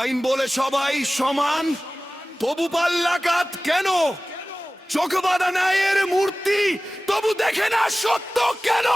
আইন বলে সবাই সমান, তবু পাল্লাকাত কেন? চোখ বাঁধা ন্যায়ের মূর্তি, তবু দেখে না সত্য কেন?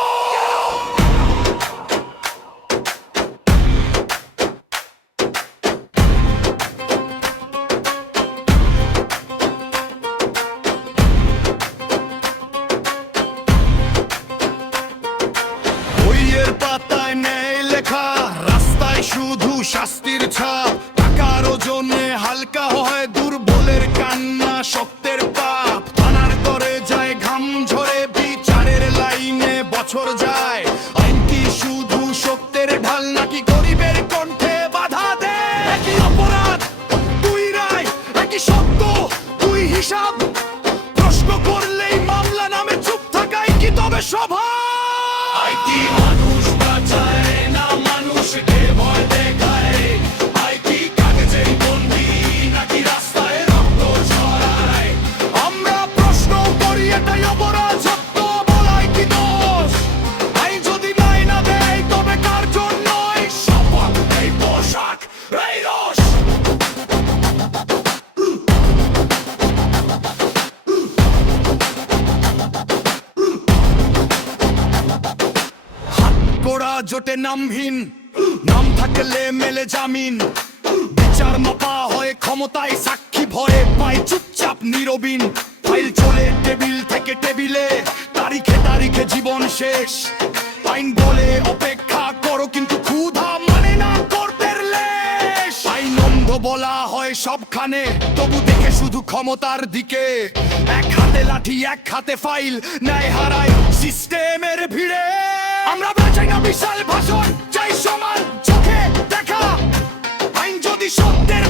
বইয়ের পাতায় ন্যায় লেখা, রাস্তায় শুধু শাস্তির ছাপ। টাকার ওজনে হালকা হয় দুর্বলের কান্না, শক্তের পাপ। থানার করে যায় ঘাম ঝরে, বিচারের লাইনে বছর যায়। আইন কি শুধু সত্যের ঢাল, নাকি গরিবের কণ্ঠে বাধা দেয়? একই অপরাধ দুই রায়, একই সত্য দুই হিসাব। প্রশ্ন করলেই মামলা নামে চুপ থাকাই কি তবে স্বভাব? আইটি মানুষ বাঁচায় না, মানুষকে ভয় দেখায়। আইটি কাগজেই বন্দী, নাকি রাস্তায় রক্ত ছড়ায়? আমরা প্রশ্ন করি, এটাই অপরাধ, সত্য বলাই কি দোষ? আইন যদি নাই না দেয়, তবে কার জন্যই শপথ, এই পোশাক, এই রোষ? গোড়া জোটে নামহীন, নাম থাকলে মেলে জামিন। বিচার মাপা হয় ক্ষমতায়, সাক্ষী ভয়ে পায় চুপচাপ নীরবিন। ফাইল চলে টেবিল থেকে টেবিলে, তারিখে তারিখে জীবন শেষ। আইন বলে অপেক্ষা করো, কিন্তু ক্ষুধা মানে না করদের লেশ। আইন অন্ধ বলা হয় সবখানে, তবু দেখে শুধু ক্ষমতার দিকে। এক হাতে লাঠি এক হাতে ফাইল, ন্যায় হারায় সিস্টেমের ভিড়ে। আমরা চাই না বিশাল ভাষণ, চাই সমান চোখে দেখা। আইন যদি সত্যের